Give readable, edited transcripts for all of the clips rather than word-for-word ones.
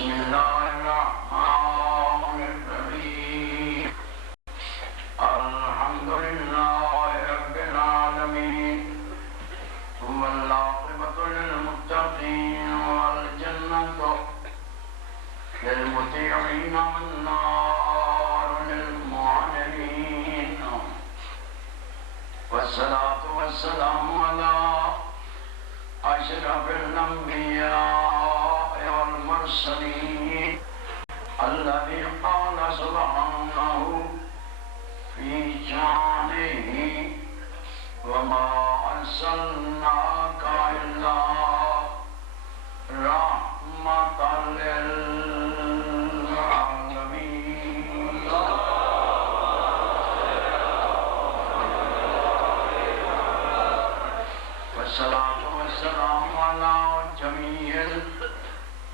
بسم الله الرحمن الرحيم الحمد لله رب العالمين والعاقبة للمتقين والجنة للمطيعين والنار للمعتدين والصلاة والسلام على أشرف الأنبياء والمرسلين الذي قال سبحانه في شانه وما أرسلناك إلا رحمة للعالمين والصلاة والسلام على جميع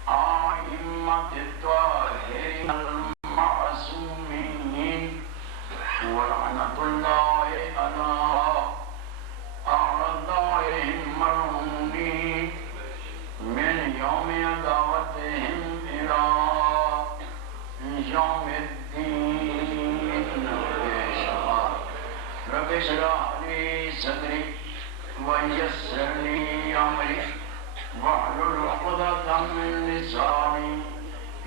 الأئمة الطاهرين المعصومين ولعنة الله على أعدائهم الملعونين من يوم دعوتهم إلى يوم الدين رب اشرح لي صدري ويسر لي أمري واحلل عقدة من لساني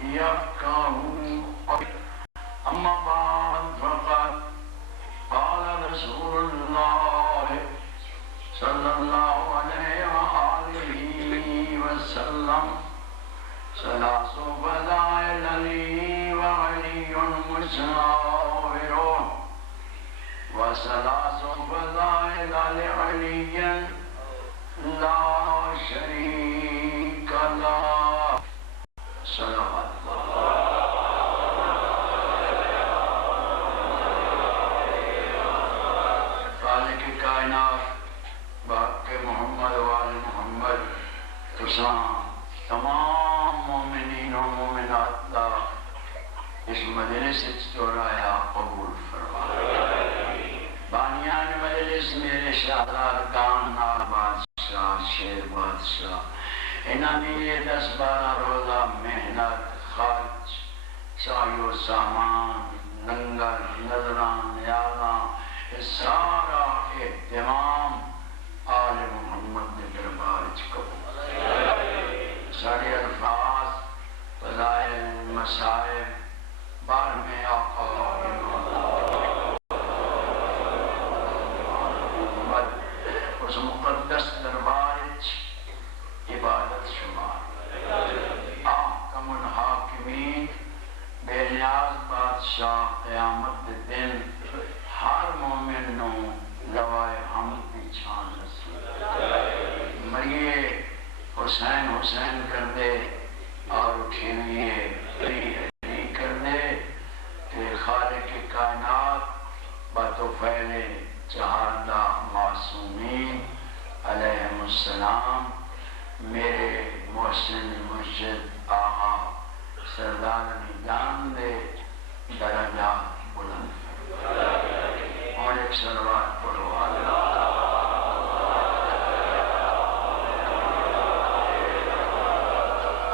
يفقهوا قولي أما بعد فقد قال رسول الله صلى الله عليه وآله وسلم ثلاث فضائل لي وعلي مساور وثلاث فضائل لعلي لا شريك له صلوات خالق کائنات باقی محمد وآل محمد تساں تمام مومنین و مومنات دا اس مجلس چورایا قبول فرما بانیان مجلس میرے شاہدار کان نال بادشاہ شیر بادشاہ انہاں دی 10-12 روزہ محنت خرچ سایو سامان لنگر نظران نیازاں یہ سارا اہتمام آل محمد نے دربار قبول سارے الفاظ فضائل مسائب بار میں آقا اس مقدس دربار عبادت شمار احکم الحاکمین بے نیاز بادشاہ قیامت دن ہر مومن نو لوائے حمد دی چھان نصیب مریے حسین حسین کر دے اور اٹھیے علی علی کر دے کہ خالق کائنات بطفیل چہاردہ معصومین علیہ السلام میرے محسن مرشد آقا سردار جان دے درجات بلند اور ایک صلوات پڑھو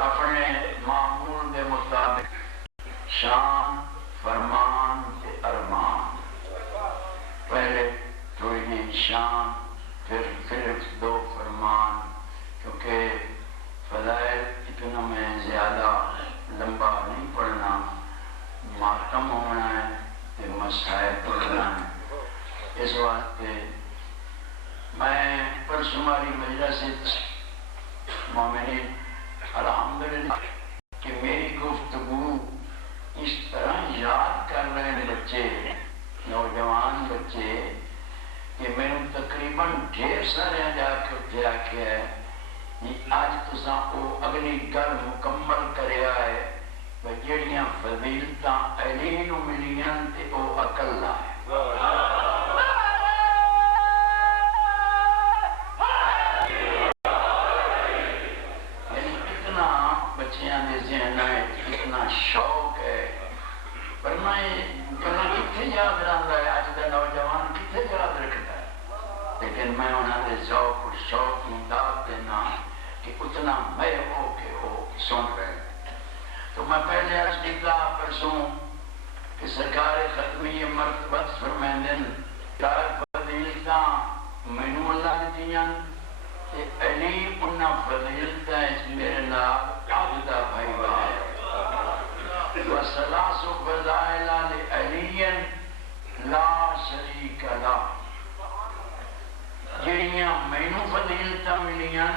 اپنے معمول دے مطابق شان فرمان تے ارمان پہلے تھوڑی شان پھر دو فرمان کیونکہ فضائل اتنا میں زیادہ لمبا نہیں پڑھنا ماتم ہونا ہے مسائل پڑھنا ہے اس واسطے میں پرشماری مجلس مومنین الحمدللہ کہ میری گفتگو اس طرح یاد کر رہے ہیں بچے نوجوان بچے کہ میں نے تقریباً ڈھیر سارے جا کے ہے آج تساں کو اگلی گل مکمل کریا ہے جڑیاں فضیلتاں علی نو ملیاں تے او اکلا ہے یعنی اتنا بچیاں دے ذہن میں اتنا شوق ہے ورنہ یہ گلاں کتنے یاد رہندا ہے اج دا نوجوان کتنے یاد رکھدا ہے لیکن میں انہاں دے ذوق و شوق نوں داد دینا کہ اتنا میں ہو کے وہ سن رہے تو میں پہلے عرض کیتا پرسوں کہ سرکار ختمی مرتبت فرمیندن چار فضیلتاں مینوں اللہ نے دیاں تے علی انہاں فضیلتاں اس میرے نال عبدہ بھائی ہے وَسَلَاسُ فَضَائِلَ لِعَلِيٍّ لَا شَرِيكَ لَهُ جڑیاں مینوں فضیلتاں ملیاں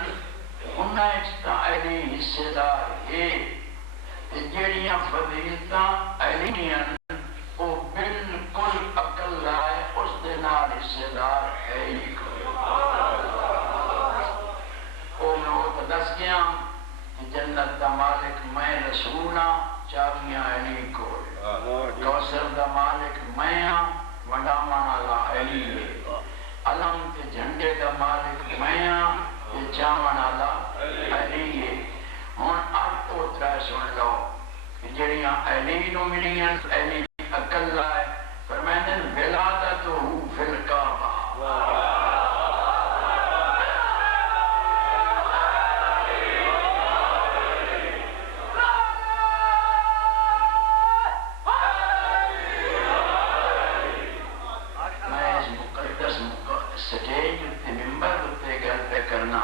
انہاں اچھتا علی حصے دار ہے تے جڑیاں فضیلتاں علی ہیں وہ بالکل عقل لائے اس دے نال حصے دار ہے ہی کوئی وہ میں وہ دس گیا کہ جنت دا مالک میں رسولہ چابیاں علی کو کوثر دا مالک میں ہاں وڈامان اللہ علی ہے علم تے جھنڈے دا مالک میں ہاں یہ چاون اللہ علی ہے ہن اب او ترے سن لو کہ جڑیاں علی نو ملیاں علی عقل لائے فرمائنے ولادتہ فی الکعبہ سٹیج تے ممبر تے گل پہ کرنا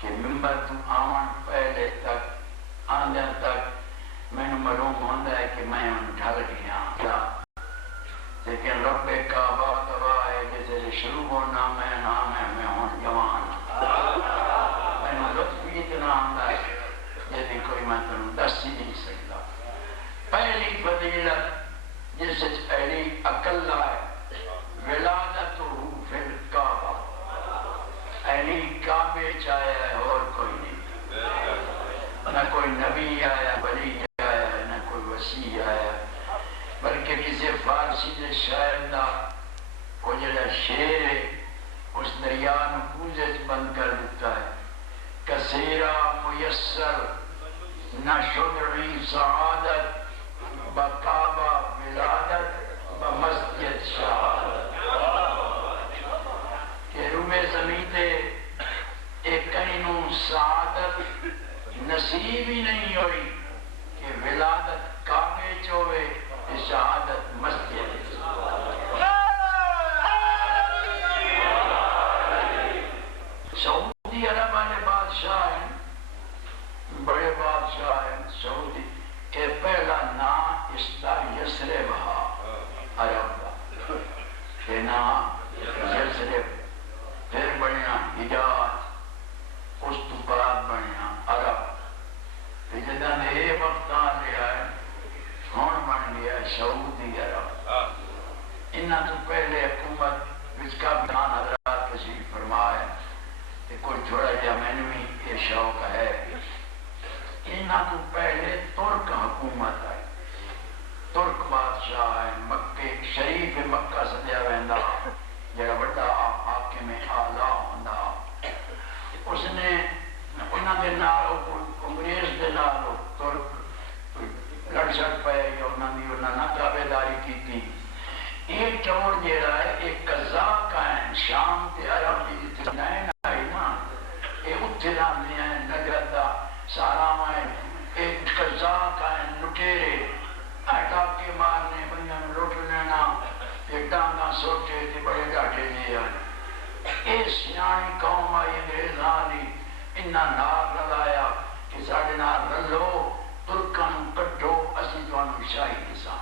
کہ ممبر تو آون پہلے تک آندے تک میں معلوم ہوندا ہے کہ میں ان ڈھل گیا لیکن رب کعبہ گواہ ہے کہ جیسے شروع ہونا میں نام ہے میں ہوں جوان میں لطف بھی اتنا آندا ہے جیسے کوئی میں تنوں دس ہی نہیں سکتا پہلی فضیلت جس علی عقل لائے ولادتہ فی الکعبہ علی کعبے چاہیا ہے اور کوئی نہیں نہ کوئی نبی آیا ولی آیا نہ کوئی وسیع آیا بلکہ کسی فارسی دے شاعر دا وہ جڑا شعر ہے اس دریا نو کوزے بند کر دیتا ہے کثیرہ میسر نہ شدری سعادت بکعبہ ولادت بمسجد شہادت کہ روم زمین تے ایک کئینوں سعادت نصیب ہی نہیں ہوئی کہ ولادت کعبے چوے شہادت مسجد سعودی عرب والے بادشاہ ہیں بڑے بادشاہ ہیں سعودی کہ پہلا نام اس کا یسرب عرب کا کہ نام یسرب پھر بنیا حجاز اس تو بعد بنیا عرب پھر جدہ نے یہ وقت آ لیا ہے کون بن گیا سعودی عرب انہاں تو پہلے حکومت وچ کا بیان حضرات تشریف فرمائے کہ کوئی تھوڑا جا میں نے بھی یہ شوق ہے انہاں تو پہلے ترک حکومت آئی ترک بادشاہ ہے مکے شریف مکہ سدیا ویندا جڑا بڑا حاکم اعلیٰ ہوندا اس نے انہاں دے نال انگریز دے نال ترک لڑ شڑ پے یا انہاں نہ تابع داری کی ایک چور جیڑا ہے ایک قزاق ہے شام تے عرب دی جتھے نائن آئی نا یہ اتھے رہندے ہیں نجرت دا سارا ہے ایک قزاق ہے لٹیرے ڈاکے مارنے بندیاں نوں لوٹ لینا ایک ڈانگا سوٹے تے بڑے ڈاٹے دے اے سیانی قوم آئی انگریزاں دی انہاں نال رلایا کہ ساڈے نال رلو ترکاں نوں کڈو اسی تانوں شاہی دساں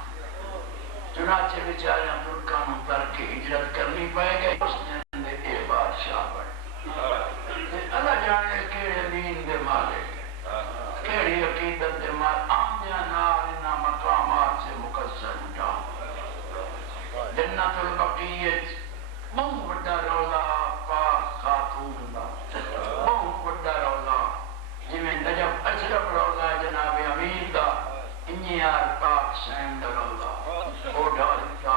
چنانچہ بیچارے ترکاں نوں کر کے ہجرت کرنی پے گئی اس نے اے بادشاہ بنے اللہ جانے کیڑے دین دے مالک کیڑی عقیدت دے مالک آمدیاں نال انہاں مقامات سے مقصر اٹھا جنت البقیت بہت بڑا رولا پاک خاتون دا بہت بڑا رولا جویں نجف اشرف رولا جناب امیر دا انجیار پاک حسین دا رولا او ڈالتا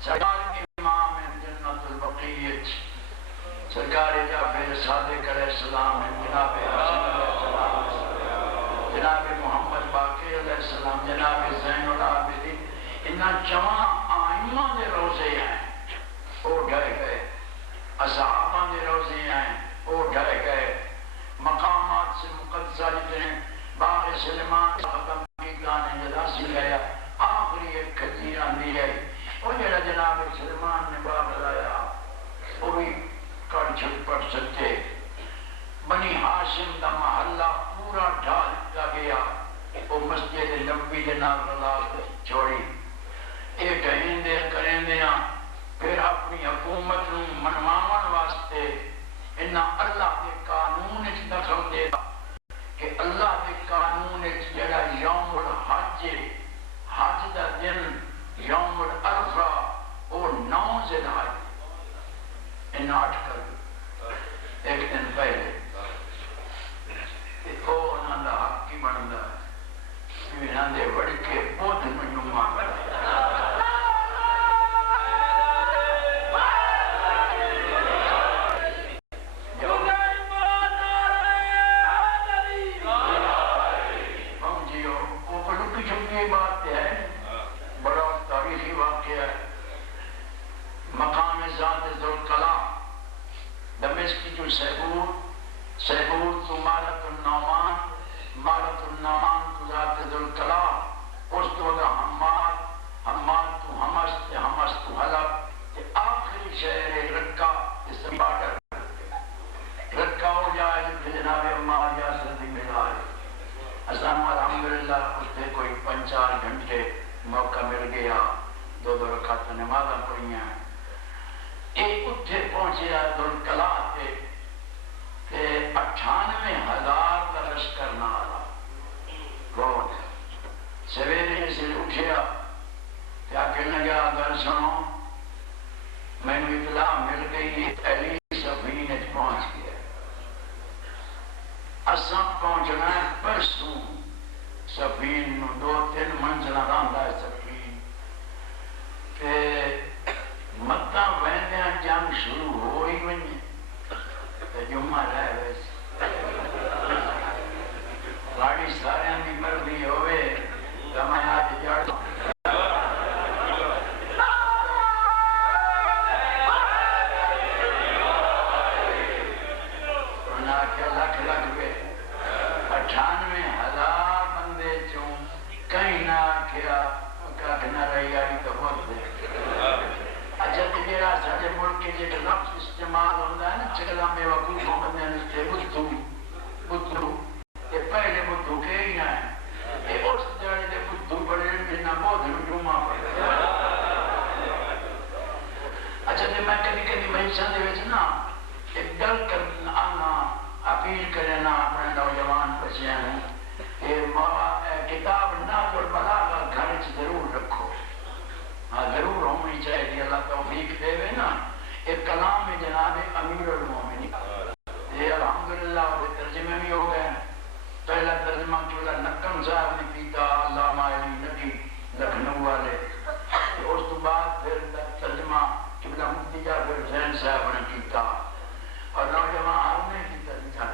سرکار امام جنت البقیت سرکار جعفر صادق علیہ السلام جناب حسین علیہ السلام جناب محمد باقر علیہ السلام جناب زین العابدین انہاں جواں آئمہ دے روزے ہیں وہ ڈھائے گئے اصحابہ دے روزے ہیں وہ ڈھائے گئے مقامات سے مقدسہ جتنے باغ سلیمان ختم نبی کے نال رلا چھوڑی یہ کہیں دے کریں دے پھر اپنی حکومت منواون واسطے انہاں اللہ کے قانون دخل دے کہ اللہ کے قانون جڑا یوم الحج حج دا دن یوم العرفہ وہ 9 ذی الحج اناٹ کر ایک دن پہلے وہ انہاں دا حق کی بندا ہے انہاں دے وڑ کے بدھ نما بات ہے بڑا تاریخی واقعہ ہے مقام ذات ذوالکلام دمشق کی جو سیبور تو مالت النعمان تو ذات ذوالکلام اس تو حماد تو حمس تو حلب یہ آخری شہر رکا اس بارڈر رکا ہو جائے جو جناب عمار یاسر بھی ملا ہے اسلام الحمدللہ اس سے کوئی 5-4 گھنٹے موقع مل گیا 2 رکعت نمازاں پڑھیاں ایک اتھے پہنچیا ذوالکلام تے 98,000 کا لشکر نہ آلا بہت سویرے سے اٹھیا کیا کہنے گیا اگر سنو میں نے اطلاع مل گئی علی سفینہ پہنچ گیا اساں پہنچنا ہے پرسوں سفین 2-3 منزلہ رہندا ہے سفین تے متاں ویندیاں جنگ شروع ہوئی ونجے تے جمعہ رہ ویسے گاڑی سارے دی مرضی ہوئے تے میں آج جڑ استعمال ہوتا ہے نا چکلا میں وقوف ہونے سے بدھو یہ پہلے بدھو کے ہی نہ ہے یہ اس جڑے دے بدھو بڑے جنہ بہت جمعہ پڑے اچھا تے میں کبھی مہیشہ دے وچ نا ایک گل کرنا اپیل کرنا اپنے نوجوان بچیاں یہ کتاب نہج البلاغہ گھر وچ ضرور رکھو ضرور ہونی چاہیے اللہ توفیق دے وے نا ایک کلام میں جناب امیر المومنین یہ الحمدللہ وہ ترجمے بھی ہو گئے پہلا ترجمہ قبلہ نکم صاحب نے کیتا علامہ علی ندی لکھنؤ والے اس تو بعد پھر ترجمہ قبلہ مفتی جعفر حسین صاحب نے کیتا اور نوجوان عالم نے کیتا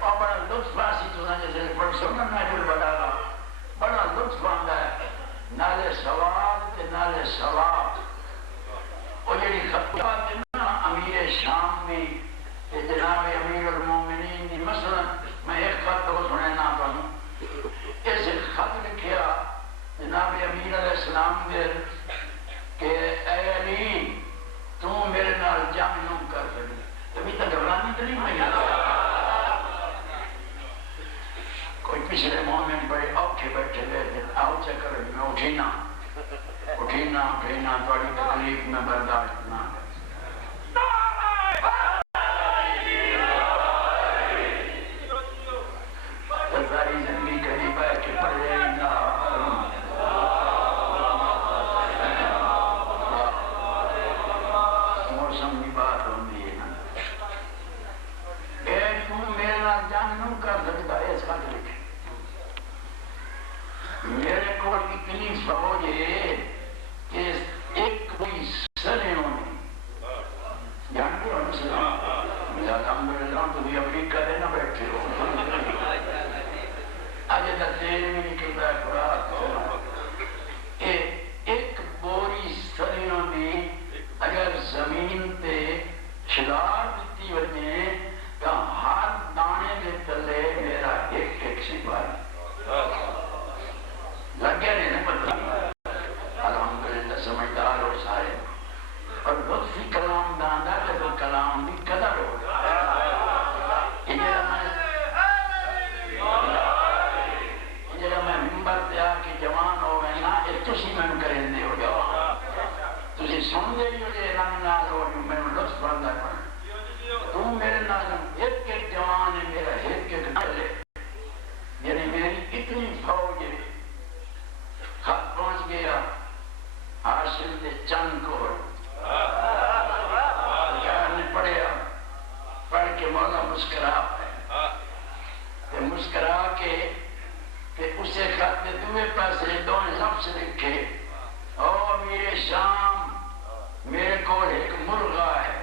اور بڑا لطف آسی تو جیسے پڑھ سکنا نہج البلاغہ بڑا لطف آندا ہے نالے سوال تے نالے ثواب اور یہ خطبات نا امیر شام میں جناب امیر المومنین دی مثلا میں ایک خط کو سننا پڑھوں اس خط لکھیا جناب امیر علیہ السلام دے کہ اے علی تو میرے نال جنگ نہ کر سکے ابھی تک گھبرانے تو نہیں میں کوئی پچھلے مومن بڑے اوکھے بیٹھے ہوئے آؤ چکر میں اٹھینا تھوڑی تکلیف میں برداشت نہ ساری زندگی قریب ہے کہ پڑھے نہ موسم کی بات ہوتی ہے نا تم میرے نال جنگ نہیں کر سکتا اس کا لکھے میرے کو اتنی فوج ہے کہ ایک کوئی سنے ہونے جانتے ہو نا الحمدللہ تو بھی امریکہ دے نہ بیٹھے ہو آج تک تیل بھی نکلتا ہے خوراک ایک بوری سنے ہونے اگر زمین پہ کھلار دیتی وجہ تو ہر دانے کے تلے میرا ایک سپاہی لگے نہیں پتہ یہ سن دے جو رنگ نال ہو جو میں لطف بندہ پڑھ تو میرے نال ایک ایک جوان ہے میرا ایک ایک نال ہے یعنی میری اتنی فوج ہے خط پہنچ گیا حاصل دے چند کو پڑھیا پڑھ کے مولا مسکرا ہے مسکرا کے اسے خط دے دوے پاسے دو لفظ لکھے او میرے شام میرے کو ایک مرغا ہے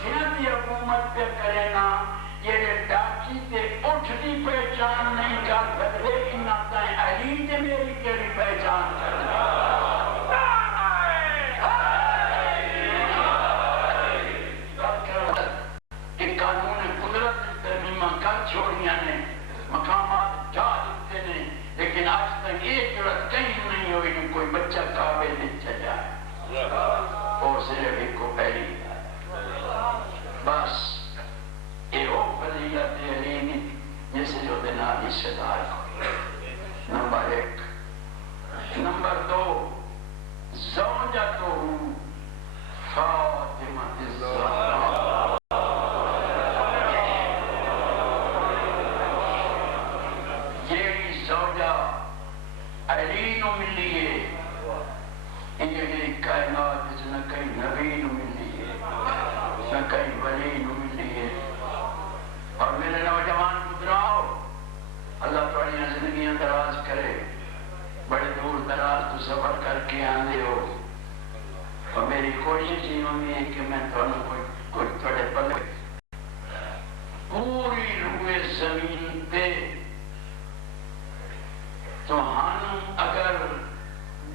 بٹھیاں دی حکومت پہ کرے نا یہ ڈاکی تے اٹھ دی پہچان نہیں کر سکتے انہاں تائیں علی تے میری کیڑی پہچان کر کہ قانون قدرت ترمیمہ کر چھوڑیاں نے مقامات جا دیتے ہیں لیکن آج تک ایک جرات کہیں نہیں ہوئی کہ کوئی بچہ کعبے میں چل جائے اور صرف ایک کو پہلی بس یہ وہ فضیلت علی نہیں جیسے جو دینا حصے دار کو نمبر 1 نمبر 2 زوجتہ فاطمہ الزہرا یہ زوجہ علی نو ملی ہے یہ کائنات نہ کہیں نبی نو ملی ہے نہ کہیں ولی نو ملی ہے اور میرے نوجوان پتراؤ اللہ تمہاری زندگیاں دراز کرے بڑے دور دراز تو سفر کر کے آندے ہو اور میری کوشش یہ ہوئی ہے کہ میں کوئی تھوڑے پلے پوری روئے زمین پہ تو ہم اگر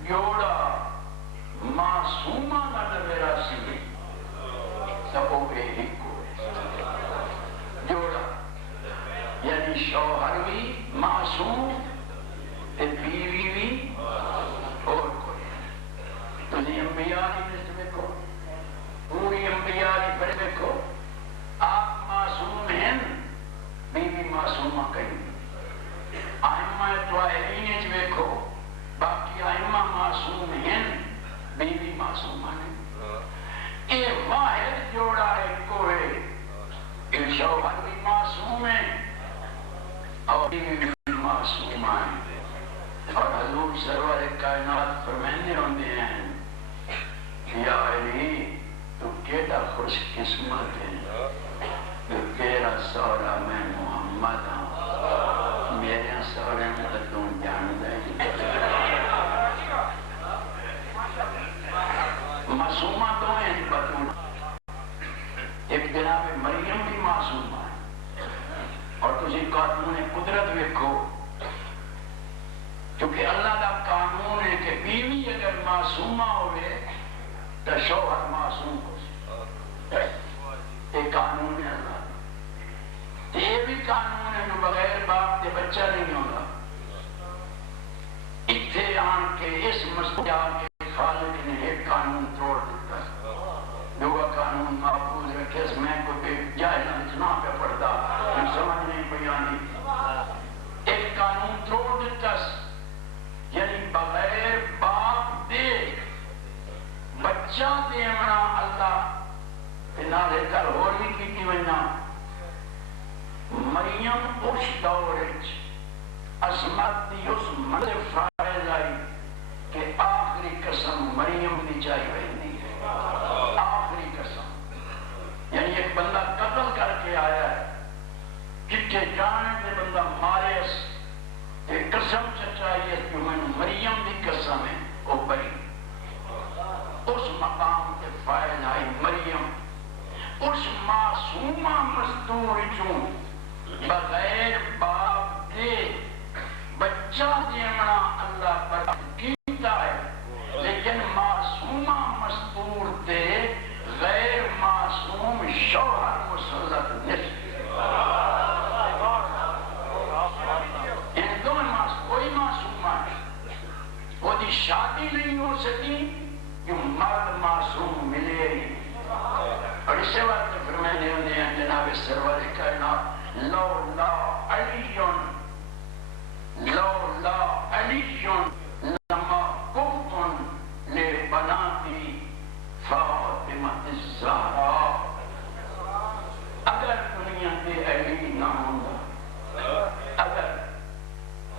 جوڑا معصومہ نہ میرا سی سبوں پہ ہی کوئی جوڑا یعنی شوہر بھی معصوم تے بیوی بھی اور کوئی تجھے انبیاء کی لسٹ دیکھو پوری انبیاء کی پر دیکھو آپ معصوم ہیں بیوی معصومہ کہیں آئمہ طاہرین جو دیکھو باقی آئمہ معصوم ہیں بیوی معصومہ نہیں اے واحد جوڑا ایک کو ہے ان شوہر بھی معصوم ہیں اور بیوی بھی معصومہ ہیں اور حضور سرور کائنات فرمانے ہوندے ہیں یا علی تو کیڑا خوش قسمت ہے کہ تیرا سورا میں محمد ہوں میرے سورے میں تو تم جان دے معصومہ تو ہیں بطول ایک جناب مریم بھی معصومہ ہے اور تجھے قانون قدرت دیکھو کیونکہ اللہ کا قانون ہے کہ بیوی اگر معصومہ ہوئے تو شوہر معصوم ہو یہ قانون ہے اللہ یہ بھی قانون ہے کہ بغیر باپ کے بچہ نہیں ہوگا اتھے آن کے اس مسجد کے خالق نے ایک قانون توڑ دیتا جو وہ قانون محفوظ رکھے اس میں کوئی جاہل اتنا پہ پڑتا ہم سمجھ نہیں بیانی ایک قانون توڑ دیتا یعنی بغیر باپ دے بچہ دیونا اللہ انہا لے کر ہولی کی وجہ مریم اس دورج عظمت دی اس مدر فائز آئی کہ آخری قسم مریم دی جائی بہنی ہے آخری قسم یعنی ایک بندہ قتل کر کے آیا ہے کتنے جانے سے بندہ مارے اس ایک قسم چچائی کہ میں مریم دی قسم ہے وہ بری اس مقام کے فائد آئی مریم اس معصومہ مستور چون بغیر باپ دے بچہ دیمنا اللہ پر کیتا ہے لیکن معصومہ مستور دے غیر معصوم شوہر مسلط نصف کوئی معصومہ ہے وہ دی شادی نہیں ہو سکی کہ مرد معصوم ملے ہی اور اسے وقت فرمانے ہونے ہیں جناب سرور کائنات لولا علیون لما کفتن لے بناتی فاطمہ الزہرا اگر دنیا پہ علی نہ ہوگا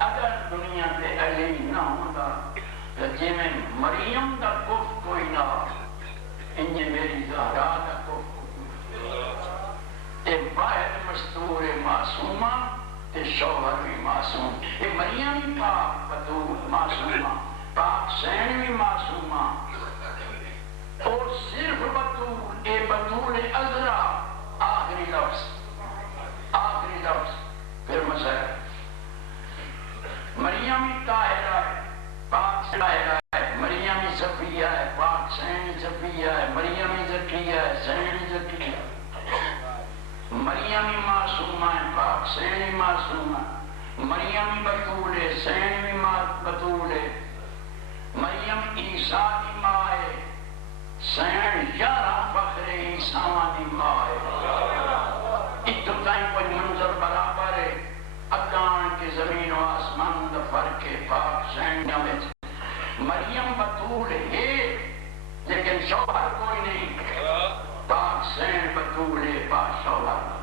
اگر دنیا پہ علی نہ ہوگا تو جی میں مریم دا کف کوئی نہ انجھے میری زہرا دا کف کوئی اے واحد مستور معصوم معصوم ہے، مریم بطول ہے، سین بھی بطول ہے، مریم عیسیٰ دی ماں ہے، سین 11 فخر عیسیٰ دی ماں ہے۔ اتو تائیں کوئی منظر برابر ہے، اگان کے زمین و آسمان دا فرق ہے، پاک سین میں مریم بطول ہے لیکن شوہر کوئی نہیں، پاک سین بطول ہے، پاک شوہر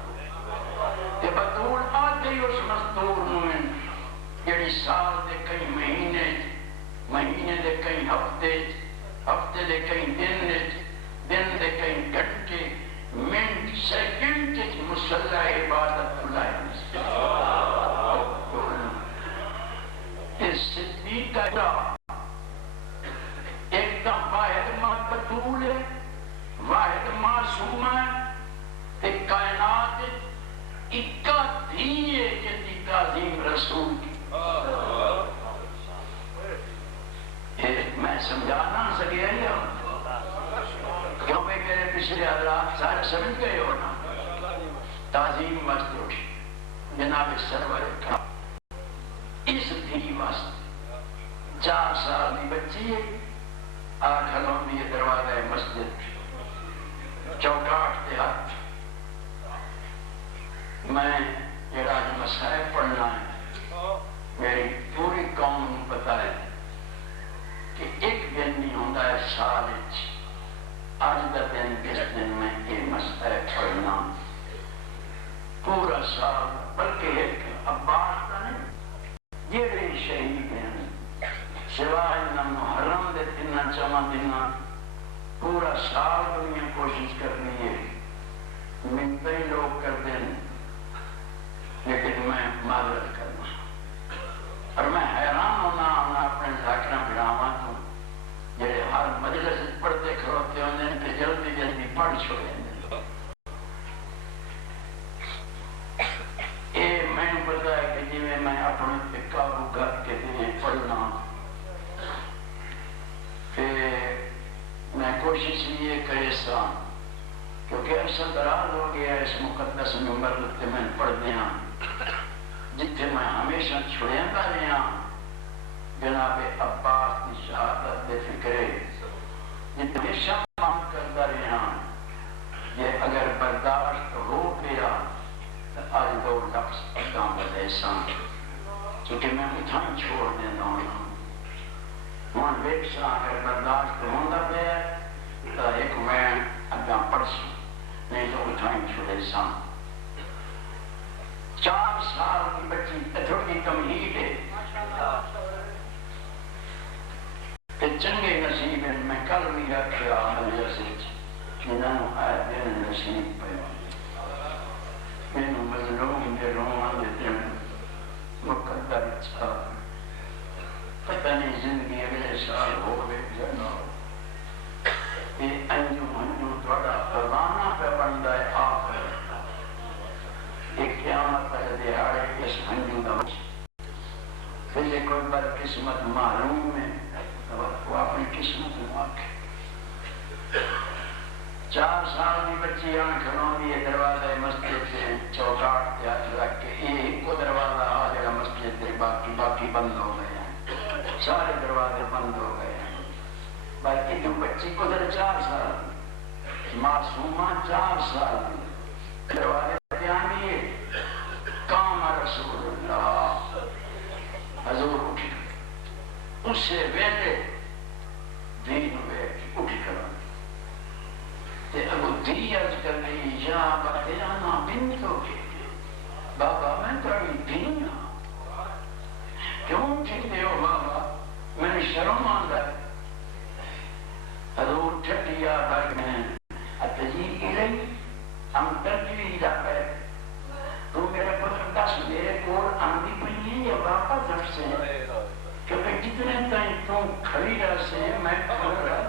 تے بطول آتے ہی اس مستور میں جڑی سال دے کئی مہینے، مہینے دے کئی ہفتے، ہفتے دے کئی دن دے کئی گھنٹے، منٹ سیکنڈ مسلح عبادت اللہ اس صدیقہ ایک دم واحد ماں بطول ہے، واحد معصوم ہے، ایک کائنات اکا دیئے جدی عظیم رسول کی۔ میں سمجھانا سکیا ہی ہوں کیوں میں میرے پچھلے حضرات سارے سمجھ گئے ہو نا۔ تعظیم مستوش جناب سرور کا اس دھی واسط 4 سال دی بچی ہے، آکھلوں دی دروازہ مسجد چوکاٹ دے ہاتھ میں جڑا مسائل پڑھنا ہے، میری پوری قوم پتہ ہے کہ ایک دن نہیں ہوتا ہے سال آج دا دن کس دن میں یہ مسئلہ پڑھنا پورا سال، بلکہ ایک عباس کا نہیں یہ شہید ہیں سوائے نہ محرم دے تین چمہ دینا پورا سال دنیا کوشش کرنی ہے، منتے ہی لوگ کر دیں لیکن میں معذرت کرنا اور میں حیران ہونا اپنے ذاکرہ بڑھاواں تو جڑے ہر مجلس پڑھتے کھڑوتے ہونے کہ جلدی جلدی پڑھ چھوڑیں اے میں پتا ہے کہ جی میں اپنے قابو گھر کے لیے پڑھنا کہ میں کوشش یہ کرے سا کیونکہ عرصہ دراز ہو گیا اس مقدس ممبر لگتے میں پڑھ دیا جتنے میں ہمیشہ چھڑیاں دا رہا جناب عباس کی شہادت دے فکرے جتنے ہمیشہ مان کردہ رہا یہ اگر برداشت ہو گیا تو آج 2 لفظ اگاں بدے سان چونکہ میں اتھاں چھوڑ دینا ہوں وہاں بیکشا اگر برداشت ہوندہ پہ تو ایک میں اگاں پڑھ سوں نہیں تو اتھاں چھوڑے سان 4 سال کی بچی تھوڑی تمہید ہے کہ چنگے نصیب ہیں میں کل بھی رکھیا مجلسے انہوں آئے دن نصیب پہ میں مظلوم دے روان دے دن مقدر چھاپ پتہ نہیں زندگی اگلے سال ہو گئے جانا یہ انجو تھوڑا خزانہ پہ بندہ ہے آخر ایک قیامت پر دیہاڑے اس ہنجو دا پھر یہ کوئی بر قسمت معلوم ہے وہ اپنی قسمت مواقع 4 سال کی بچی کھڑوں دی دروازہ مسجد سے چوکاٹ تے ہاتھ رکھ کے ایک کو دروازہ آ جڑا مسجد دے باقی بند ہو گئے ہیں، سارے دروازے بند ہو گئے ہیں، باقی جو بچی کو 4 سال معصومہ 4 سال دروازے بیان دیے کام رسول اللہ حضور اٹھی اسے ویلے دین اٹھی کرو تے ابو دی عرض کر گئی یا باتیانا بنتو کے بابا میں تاری دین ہوں کیوں ٹھیکتے ہو بابا میں نے شرم آندہ حضور ٹھٹیا بھائی میں اتجیر الی ہم ترجیح دا پہ تو میرے پتر 10 میرے کور آندھی پہنی یا واپس جب سے کیونکہ جتنے تائیں تم کھڑی رہ سے میں کھڑ رہا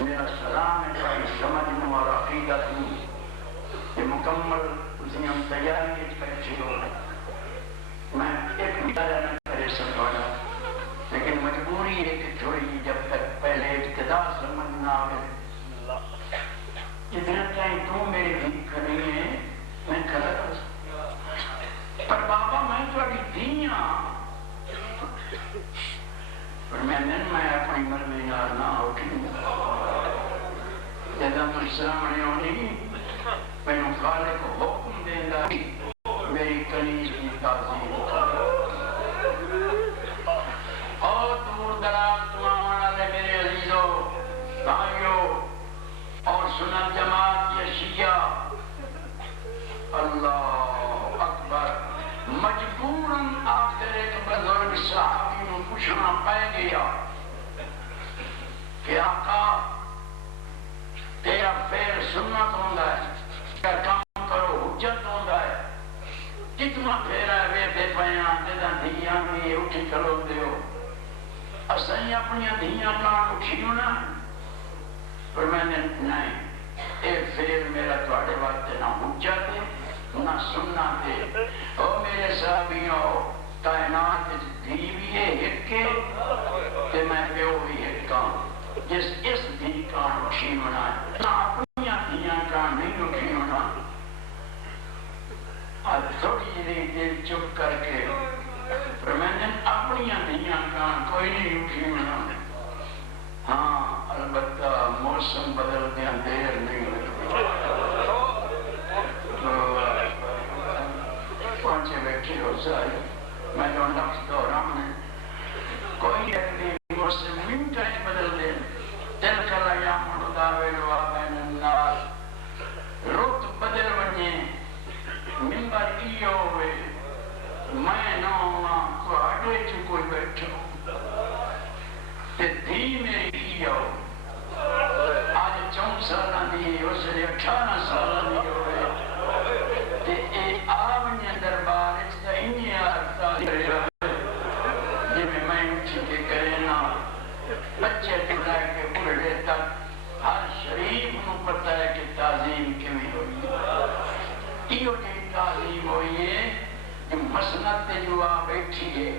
میرا سلام ہے کہ سمجھ اور عقیدت یہ مکمل تسی ہم تیاری بیٹھے ہو میں ایک مطالعہ نہ کرے سکتا لیکن مجبوری ہے کہ تھوڑی جب تک پہلے ابتدا سمجھنا آئے جتنا چاہیں تو میری بھی کھڑی ہے اپنی مرضی نال نہ اٹھی جدوں تو سامنے آنی مینوں خالق حکم دیندا میری کنیز کی تعظیم اور دور دراز تو آنے والے میرے عزیزوں بھائیوں اور سنت جماعت یہ شیعہ اللہ اکبر مجبوراً آخر ایک بزرگ صحابی نو پوچھنا پے گیا کہ آقا تیرا پیر سنت ہوندا ہے کیا کام کرو حجت ہوندا ہے کتنا پھیرا وے دے پیاں جداں دھیاں بھی اٹھی کھلو دیو اسیں اپنی دھیاں کان اٹھیو نا پر میں نے نہیں اے پھر میرا تواڈے واسطے نہ حجت ہے نہ سننا دے او میرے صحابیوں کائنات دھی بھی ہے ایک کے تے میں پیو بھی ایک کام جس اس دھی کان اٹھی ہونا ہے نہ اپنی دھیاں کان نہیں اٹھی ہونا آج تھوڑی جی دیر چپ کر کے پر میں نے اپنی دھیاں کان کوئی نہیں اٹھی ہونا ہاں البتہ موسم بدل دیا دیر نہیں لگتی پہنچے بیٹھے ہو سارے میں جو لفظ دوران ہے کوئی اگلی موسم منٹ بدل دے دل کر یا مرداویل و بین الناس روت بدل بنے منبر ایو ہوئے میں نہ تو ہٹے چکو بیٹھو تے دھی میری ایو آج 4 سالہ دی اس نے 18 سالہ دی ہوئے تے اے آونی دربار اس دا انہی آرتا جی میں اٹھی کے کرے نا بچے ٹھلائے کے بڑھے تک ہر شریف نو پتہ ہے کہ تعظیم کیویں ہوئی ایو جی تعظیم ہوئی ہے کہ مسند تے جو آ بیٹھی ہے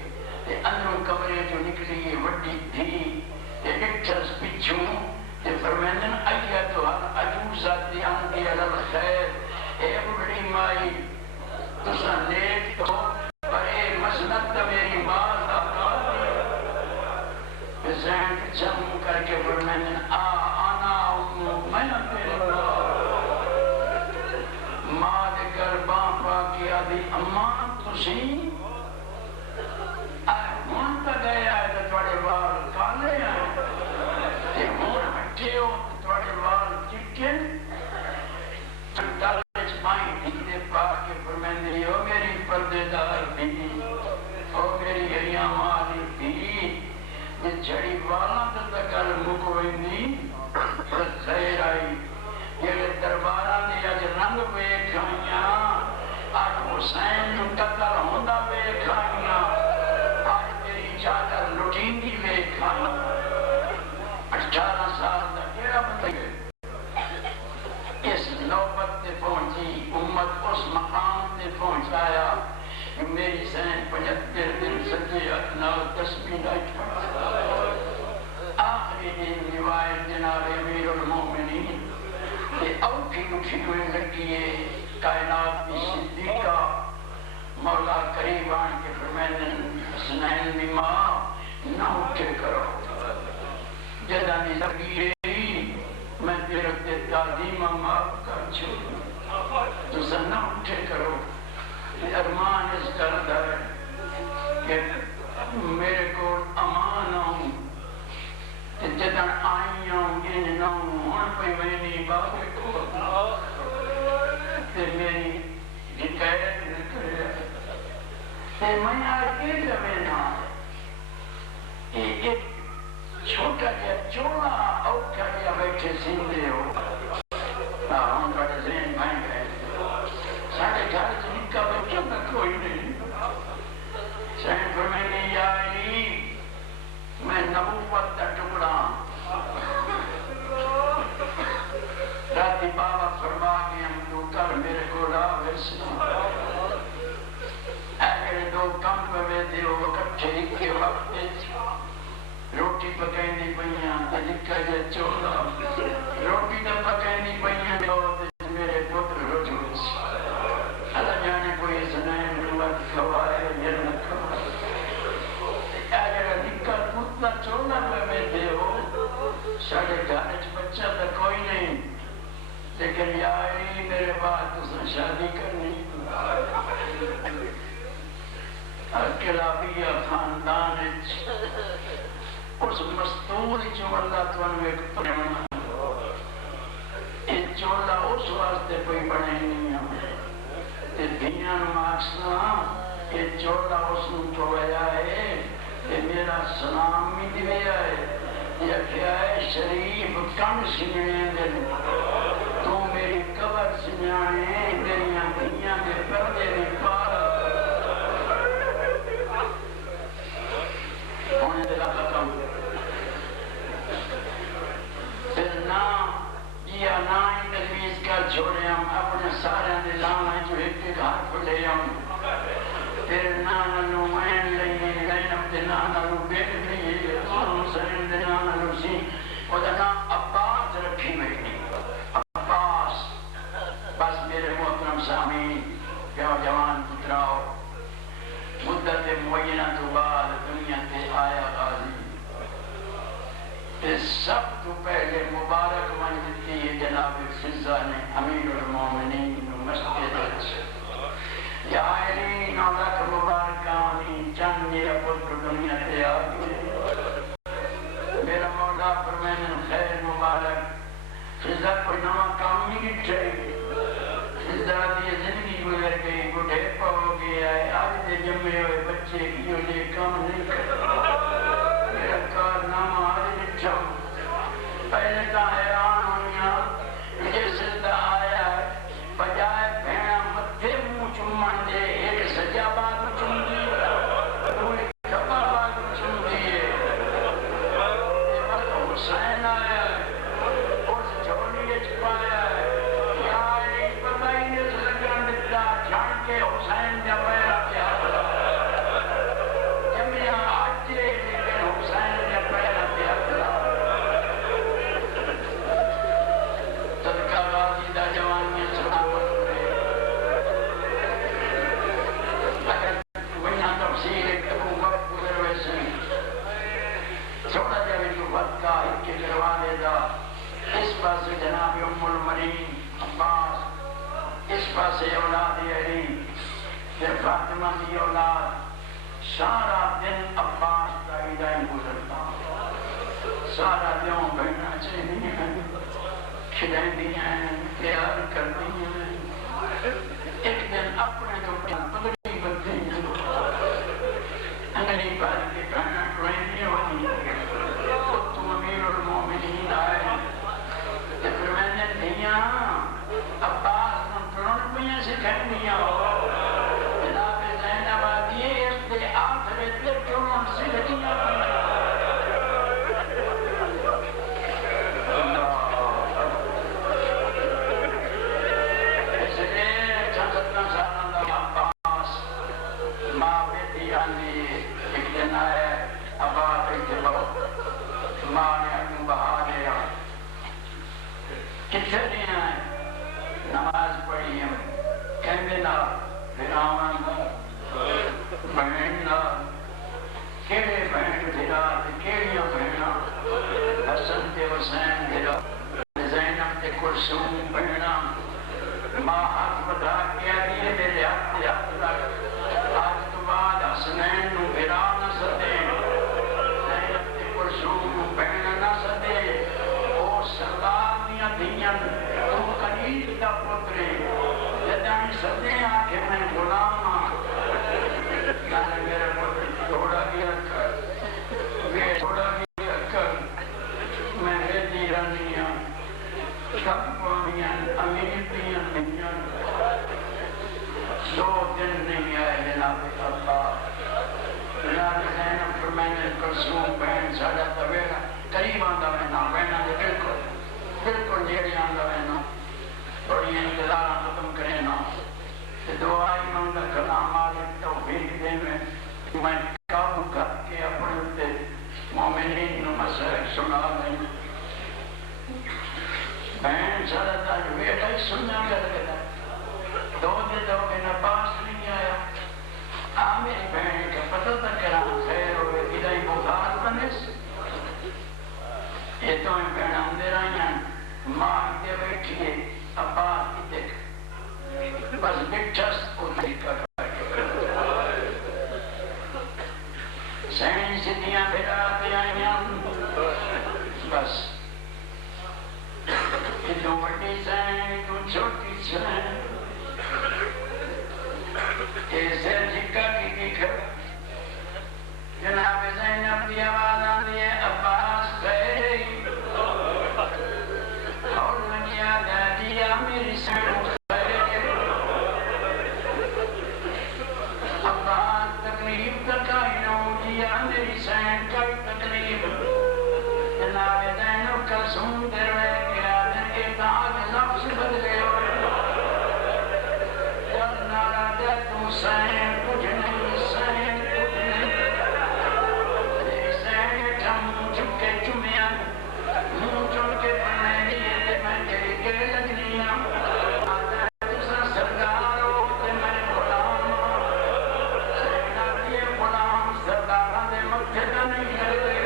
تے اندروں کمرے جو نکلی ہے وڈی دھی تے ڈکٹرز پیچھوں تے فرمیندن ایتو العجوزۃ انتی علی الخیر اے بڑی مائی تسا نیک تو پر اے مسند تا میری ماں دا ذہن جم کر کے فرمیندن آنا میں تیرے ماں دے گرباں پا کے آدھی اماں تسی ہون تا گیا ہے تو تھوڑے وال کالے ہیں تے ہون ہٹے ہو تھوڑے وال چٹے ڈالچ مائی دھیرے پا کے فرمیندی او میری پردے دار بھی او میری ہریاں مالی بھی یہ جھڑی والا تا گل مکوئی نہیں خیر آئی یہ دربارہ نے اج رنگ ویکھ آئیاں آج حسین نو قتل ہوندا ویکھ آئیاں آج تیری چادر لٹیندی ویکھ آئیاں 18 سال دا کیڑا بندہ اس نوبت تے پہنچی امت اس مقام تے پہنچایا کہ میری سین 75 دن سجے اتنا تسبیح نہیں پڑھا آخری دن روایت جناب امیر المومنین کہ اوٹھی اٹھی ہوئی لڑکی ہے کائنات کی صدیقہ مولا قریب آن کے فرمیندن حسنین دی ماں نہ اٹھے کرو جدہ دی زبیر میں تیرے تے تعظیم معاف کر چھوڑوں تو نہ اٹھے کرو ارمان اس کرتا ہے کہ میرے کو امان ہوں کہ جدن آئی ہوں ان نہ ہوں پہ میں نہیں باقی کو تے میری حکایت نہ کرے تے میں آگے جمینا ایک چھوٹا جا چوڑا اوٹھا جا بیٹھے سندے ہو ہم بڑے ذہن بھائیں گئے ساڑھے گھر سے نکا بچوں کا کوئی نہیں سہن پر میں نے یاری میں نبوت کا ٹکڑا راتی بابا فرما کے ہم تو کر میرے کو لا ویسے اگر 2 کم پہ دے وہ کٹھے کے وقت روٹی پکائی نہیں پہیاں تو لکھا جائے چوڑا روٹی تو پکائی نہیں پہیاں تو میرے پتر روٹی ویسے اللہ جانے کوئی سنائن روات کھوائے یا نہ کھوائے اگر لکھا پتنا چوڑا پہ دے یاری میرے بعد تسا شادی کرنی کلابیہ خاندان اس مستور جو اللہ تمہیں ایک پرمانا یہ چولا اس واسطے کوئی بڑھے نہیں ہمیں دنیا نماکسنا یہ چولا اس نے چھوڑیا ہے یہ میرا سلام بھی دیا ہے یہ کیا ہے شریف کم سننے دن تو میری قبر سنانے میری دنیا کے پردے میں پار ہونے دلا ختم پھر نام یہ نام تجویز کر چھوڑے ہم اپنے سارے نظام ہیں جو ایک کے گھر کھلے ہم پھر نانا نو این لئیے لینم دے نانا نو بیٹ لئیے حسین دے نانا نو سی وہ دا نام عباس رکھی بیٹی عباس بس میرے محترم سامین پیو جوان پتراؤ مدت معینہ تو بعد دنیا تے آیا غازی اس سب تو پہلے مبارک منجتی ہے جناب فضا نے امیر المومنین مسجد یا آئرین اللہ کا مبارکانی چند میرا پتر دنیا تے آگئے میرا مولا فرمین خیر مبارک فضا کوئی نوہ کام نہیں چاہیے فضا دی زندگی گزر گئی بڑھے پا ہو گیا ہے آج دے جمعے ہوئے بچے کی ہو لے کام نہیں کرتا میرا کارنامہ آج نچھا پہلے تا حیران ہویا مجھے سجدہ آیا ہے بجائے بہنا مدھے منہ چمن دے ایک سجا بات چم دی کوئی کھپا بات چم دیئے یہ وقت حسین آیا ہے اس جھولیے چھپایا ہے یا ایک پتہ ہی نہیں سلگان دکھتا جھان کے حسین جا پیرا کیا جمعیاں آجے لیکن حسین جا پیرا کیا صدقہ غازی دا جوانی سلامت رہے اگر وہاں تفصیل ایک ابو وقت گزر ویسے چھوڑا جاوے جو وقت کا ایک کے کروانے دا اس پاس جناب ام المرین عباس اس پاس اولاد علی پھر فاطمہ کی اولاد سارا دن عباس کا ہدایت گزرتا سارا دن بہنا چاہیے کھلائیں بھی ہیں پیار کرتی ہیں ایک دن اپنے جو پگڑی بنتے ہیں انگلی پار کے کھانا ٹوئیں ہونی تو تم امیر المومنین آئے پھر میں نے دیا عباس نے پرون پہنے سے کھڑ دیا جناب زینب آدھیے اس دے آخر اتر کیوں سے دیا کتنے دن آئے نماز پڑھی ہم کہنے نا بھراوان بہن نا کیڑے بہن بھرا کیڑیاں بہنا حسن تے حسین بھرا زینب تے کلثوم بہنا ماں ہاتھ بڑھا کے آدھی میرے ہاتھ تے ہاتھ لگ آج تو بعد حسنین نو بھرا نہ سدے زینب تے کلثوم بہن نہ سدے او سردار دنیا تم قریب کا پترے جدانی سدے آکے میں غلام میرا پتر چھوڑا گیا کر چھوڑا گیا کر میں ریدی رانیاں سب پانیاں امیر دیاں دنیا 2 دن نہیں آئے جناب اللہ جناب زینب فرمائنے کلثوم بہن ساڑا تویرا قریب آندہ میں نہ بہنا دے بالکل جیڑی آندہ رہنا بڑی انتظار ختم کرے نا دعائی مانگا کلام مالک توفیق دے میں قابو کر کے اپنے تے مومنین نو مسئلہ سنا دیں بہن سادتا جو بیٹا ہی سننا کر گیا 2 دن پاس نہیں آیا میری بہن کا پتہ تک کرا خیر ہوئے ادائی بخار بنس یہ تو ہم بہن اندر آئیں ماں کے بیٹھئے عباس کی دیکھ بس بٹھس کو طریقہ سین سدیاں پھراتے آئیاں بس ادھو بڑی سین ادھو چھوٹی سین ایسے جھکا کی دکھا جناب زینب دی آواز آتی ہے عباس خیر اور منیا دادیا میری سین خیر عباس تقریب تک آئی نو دیا میری سین کا تقریب جناب زینب کا سون دروے کے آدھر کے داغ لفظ بدلے اور جب نارا دے تو سین کچھ نہیں سین کچھ نہیں میری سین ٹھم چکے چمیاں منہ چڑ کے پڑھنے لیے تے میں تیری کے لگنیاں آدھر تسا سردار ہو تے میں غلام سین آدھے غلام سردارہ دے مکھے کا نہیں لگے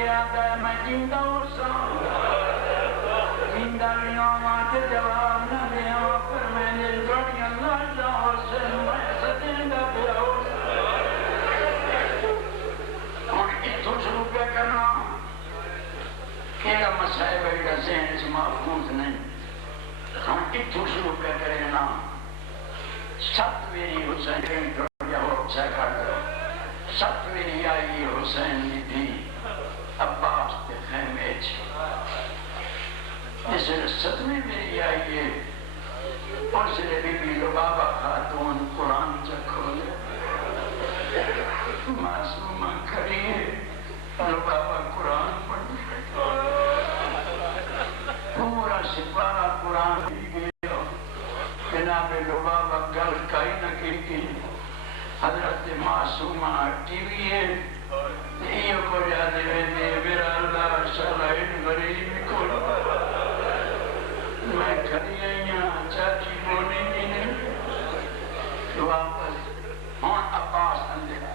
کے آتا ہے میں جیندہ ہوں زندہ بھی آمات جواب نہ دیا پر میں نے لڑی اللہ جا حسین میں سدیں گا پہ اور اتھو شروع پہ کرنا کیڑا مسائب ہے کہ ذہن سے محفوظ نہیں ہم اتھو شروع پہ کرنا ست میری حسین یا ہو چیکا کرو ست میری آئی حسین دی بھی عباس کے خیمے اس ست میں میری آئی ہے اور سے بی بی لبابا خاتون قرآن چکھو معصومہ کھڑی ہے لبابا قرآن پڑھ پورا سپارہ قرآن بھی گیا جناب لبابا گل کائی نہ کی حضرت معصومہ ٹی وی ہے یہ کو جاتے رہتے میرا اللہ صلحین غریب کو میں کھڑی آئیاں چاچی بولی بھی نہیں واپس ہون عباس اندر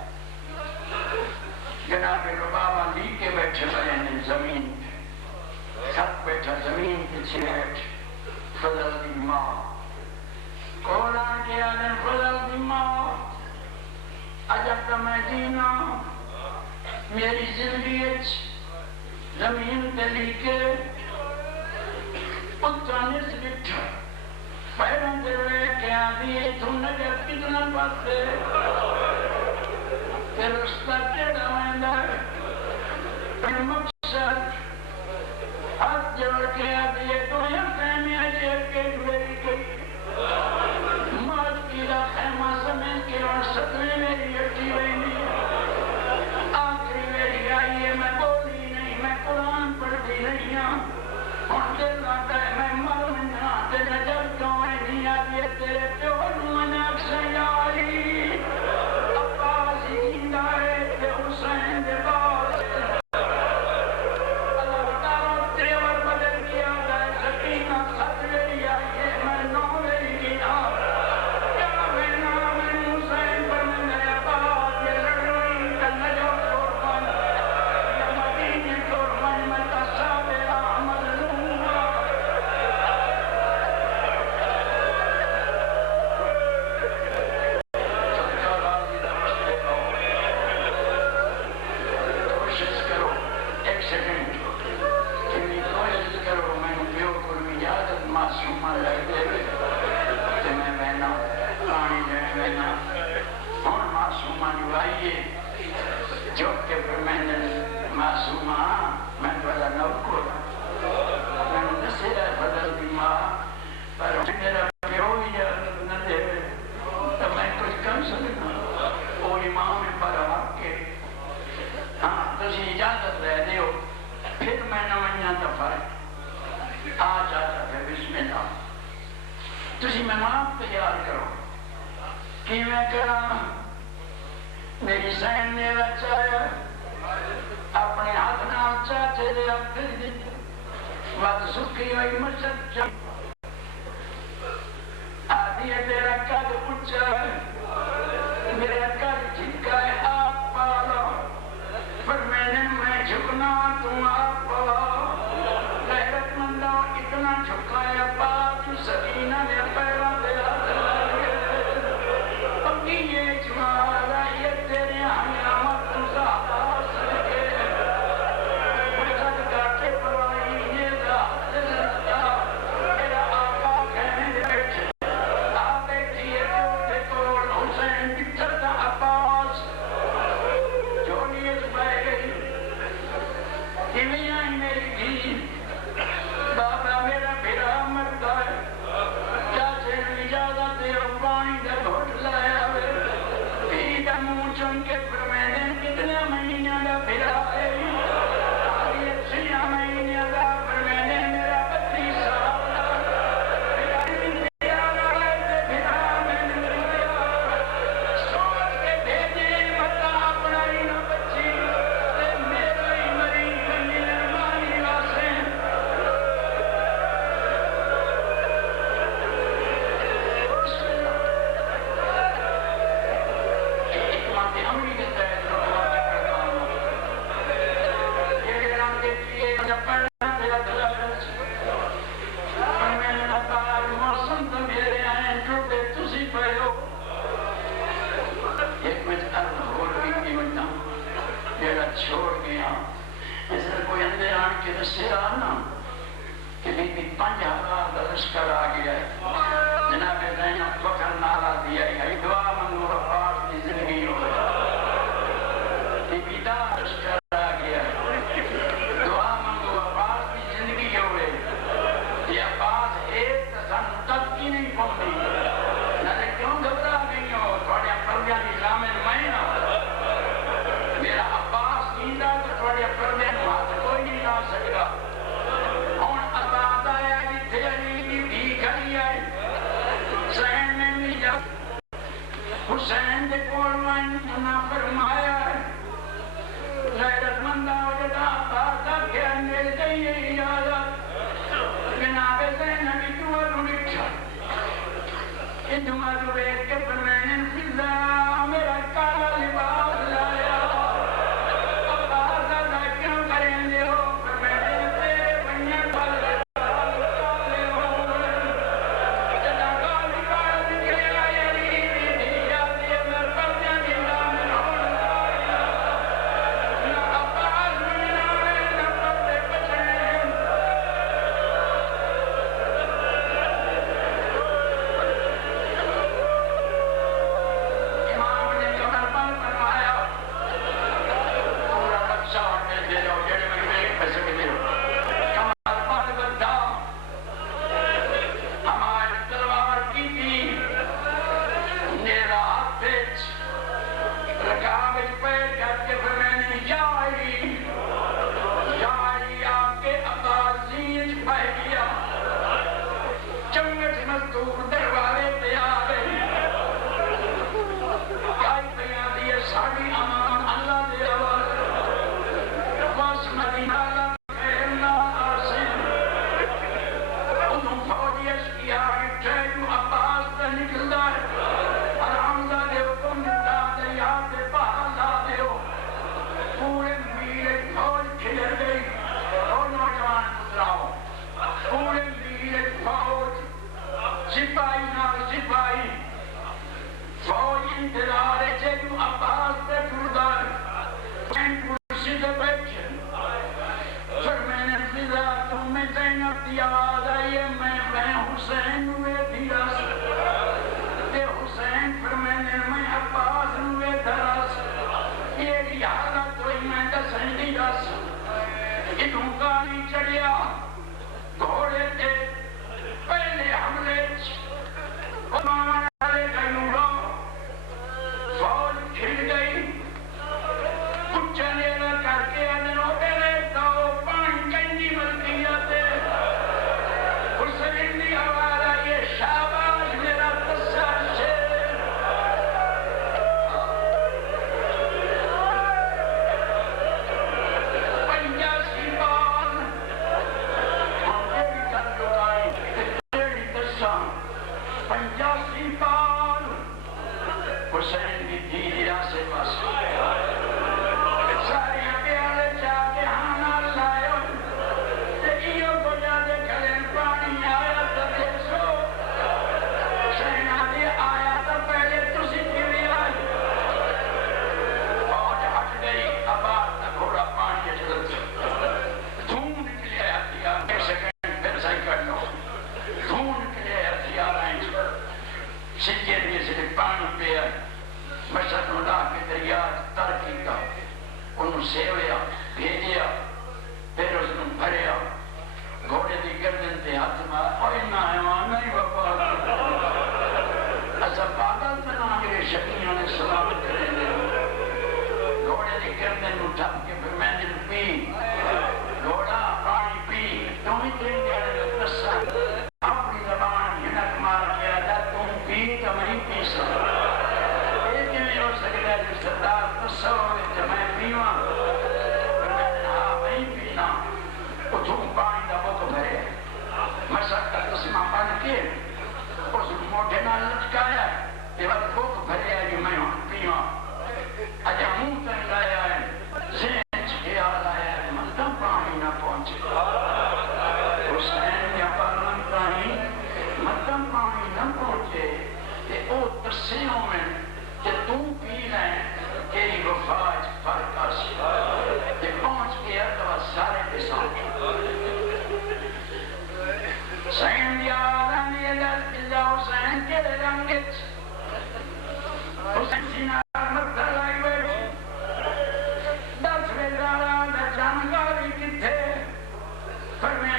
جناب لبابا لی کے بیٹھے بڑے نے زمین سب بیٹھا زمین پیچھے بیٹھ فضل دی ماں قرآن کے آدھر فضل دی ماں عجب کا میں جینا میری زندگی زمین پہ لیکے اتانے سے بٹھا پیروں دے رہے کہ آدھی تم نے جب کتنا بات ہے کہ رستہ ٹیڑا ویندہ ہے پھر مقصد ہاتھ جوڑ کے آدھی تو یہ خیمے جیب کے میری گئی موت کی دا خیمہ زمین کے اور ستویں میری اٹھی ویندی آخری میری آئی ہے میں بولی نہیں میں قرآن پڑھتی نہیں ہوں اور دل آتا ہے میں مرمنا تیرے جب کیوں ہے نہیں آدھی ہے تیرے پیور مناک سے آئی عباس زندہ ہے تے حسین دے باس اللہ تعالیٰ تریور بدل کیا جائے سکینہ خط میری آئی ہے میں نو میری گیا کیا میں نام حسین پر میں میرے بعد یہ لڑوئی کا نجو قربان یا مدینہ قربان میں تصاب آمد لوں کوشش کرو ایک سیکنڈ تمہیں کوشش کرو میں پیو کو اجازت معصومہ لگ دے کہ میں بہنا پانی جائے بہنا اور معصومہ نوائیے جو کہ پھر میں نے معصومہ میں بڑا نوکر میں نے دسیا بدل دی ماں پر میرا پیو اجازت نہ دے تو میں کچھ کم سکتا وہ امام پر آ کے ہاں تسی اجازت لے دیو پھر میں نہ ونیا دفعہ آ جاتا ہے بسم اللہ تسی مہمان تیار کرو کہ میں کرا میری سین نے بچایا اپنے ہاتھ نال چاچے دے اپنے دی وقت سکھی ہوئی مشک آدھی ہے تیرا قد اچھا ہے میرا قد جھکا ہے آپ پالا پر میں جھکنا تم آپ پالا غیرت مندہ اتنا جھکا ہے پاک سکینہ نے پیرا دے پکی یہ جمارا یہ تیرے حیامت تزادہ سکے مجھد گاٹے پرائی یہ ذات زندہ میرا آقا کہنے بیٹھے آگے تھیے تو کول حسین بچھر دا عباس جو نیت بہ گئی کہ میں جگہ چھوڑ گیا. اس لیے کوئی اندر آن کے دسیا نا کہ بی 5000 کا لشکر آ گیا ہے. جناب زینب فخر نعرہ دیا ہے دعا منگو عباس کی زندگی ہو. بی دا لشکر آ گیا ہے دعا منگو عباس کی زندگی ہوئے. یہ عباس ایک تسان تک کی نہیں پہنچی نہ کیوں گھبرا گئی ہو تھوڑے پردیاں کی شامل میں نہ میرا عباس زندہ تو تھوڑے پردیاں ہاتھ کوئی نہیں لا سکتا. اور عباس آیا جتھے علی کی بھی کھڑی آئی حسین میں نہیں جا حسین دے کول وائن نہ فرمایا غیرت مندہ ہو جاتا عباس آکھے مل گئی ہے اجازت جناب زینب اتوار اٹھا اتوار ویک کے فرمائن فضا میرا کالا لباس لایا عباس آدھا کیوں کریں دے ہو فرمائن تیرے بنیا پل کالے ہو جنا کالی کالا نکلے آئی علی دی جاتی ہے میں پردیاں کی دامن ہونے آیا نہ عباس منا ہے نہ پردے بچنے. امام نے کمر پر فرمایا پورا نقشہ ہمیں دے دو جڑے میں ایک پیسے کے دے دو کمر پر بدھا ہماری تلوار کی تھی نیرا ہاتھ بیچ رکاوٹ پیر کر کے فرمائنے جاری آپ کے عباس زینج پہ گیا چنگت مزدور دروازے پہ آ گئی کائی پیاں دیئے ساڑی امان اللہ دے آواز بس مدینہ اللہ خیر نہ آسن انہوں فوجیش کی آگے ٹھیکو عباس پہ نکل دائے حرام دا دے حکم دا دریا دے باہر دا دے ہو پورے میرے فوج کھلر گئی اور نوجوان پتراؤ پورے میرے فوج سپاہی نال سپاہی فوج انتظار چیتو عباس پہ ٹردار چین کرسی سے بیٹھے فرمائنے فضا تمہیں زینب دی آواز آئی ہے میں حسین ہوئے دھیرس تے حسین فرمائنے میں عباس ہوئے دھرس یہ حالت ہوئی میں دسیں دھیرس اتوں گاڑی چڑھیا گھوڑے تھے پہلے حملے ہمارے گنوروں فوج کھل گئی کچھ نیرہ کر کے انہوں میرے دو پانی کنجی ملتی جاتے حسین دی آواز آئیے شاباش میرا تسا شیر پنجاسی بال ہم تیری کر لگائیں تیری تسا 85 بال حسین کی دھیرہ سے بس ساری پیالے چاہ کے ہانا لائے تکیوں کو جاتے کھلیں پانی آیا تا دیسو حسین آدھی آیا تا پہلے تسی کیوی آئی فوج ہٹ گئی عباس تا گھوڑا پانی اچھلت دھون نکلے آتی ہے ایک سیکنڈ پھر صحیح کر لو دھون نکلے آتی ہے سکے دیئے سے پانی پہ آئی مشرق اللہ کے دریا تر کیتا انہوں سیویا بھیجیا پھر اس نے بھریا گھوڑے دی گردن تے ہاتھ مار اوہ نہ حیوان نہیں وفا ایسا پاگل بنا میرے شکیوں نے سلامت کرے دے گھوڑے دی گردن اٹھا کے پھر میں نے پی گھوڑا پانی پی تم ہی ترین جانے لگ تسا اپنی زبان ہنک مار کے آدھا تم پی تو میں پی سکتا ایک ہی ہو سکتا ہے جو سردار تسا ہوئے تو میں پیواں پر میں نے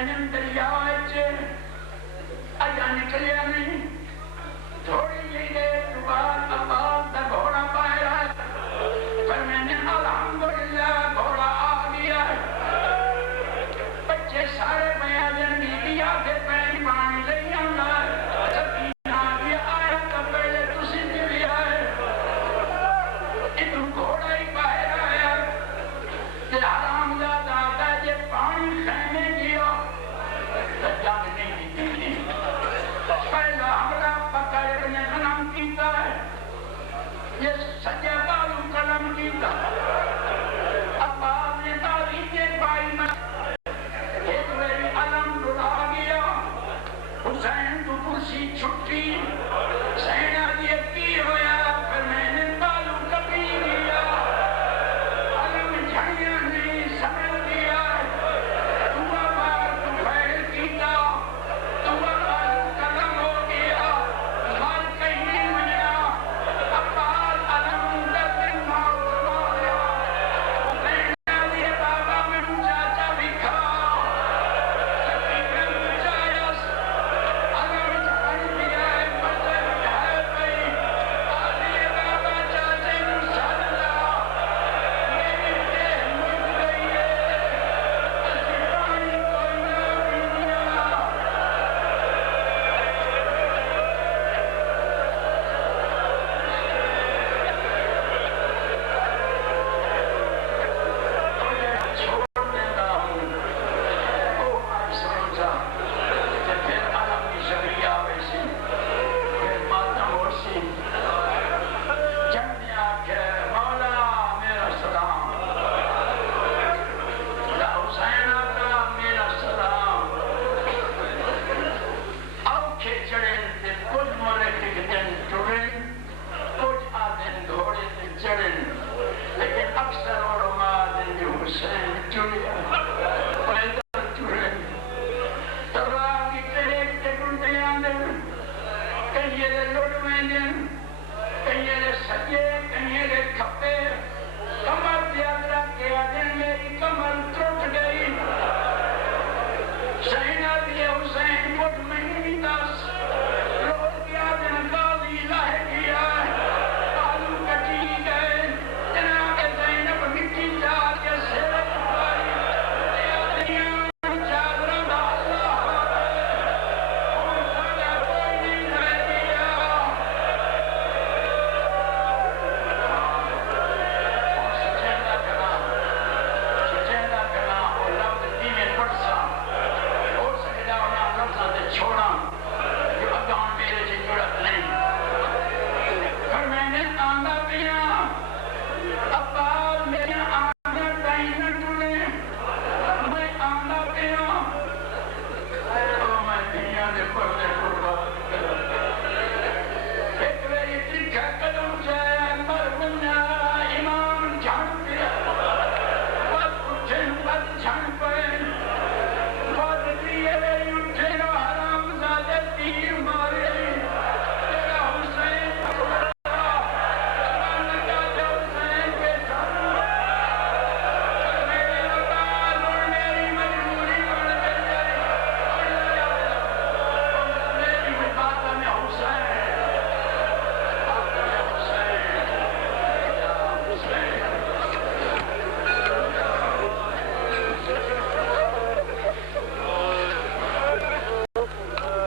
جنم دریا اجا نکلیا نہیں تھوڑی جی دیر بعد عباس کا گھوڑا پایا پر میں نے الحمدللہ گھوڑا آ گیا بچے سارے میں دن بی آگے پہنی پانی لئی آنا سکینہ بھی آیا تو پہلے تسی بھی آئے اتو گھوڑا ہی باہر آیا کہ حرام زادہ آتا جے پانی خیمے گیا تو جنگ نہیں دی پہلا حملہ پکڑ نے غنم کیتا ہے یہ سجے بالو قلم کیتا عباس نے تاریخ کے بائی میں ایک میری علم ڈلا گیا حسین تو کرسی چھٹی حسین آدھی کی ہویا پھر میں نے بالو کبھی گیا علم جھڑیاں نہیں سمجھ گیا تو آبار تو خیر کیتا تو آبار قلم ہو گیا مار کہیں نہیں مجھا عباس علم در موت مارا حسین آدھی بابا میں چاچا بھی کھا لیکن اکثر علماء دن جو حسین چڑیا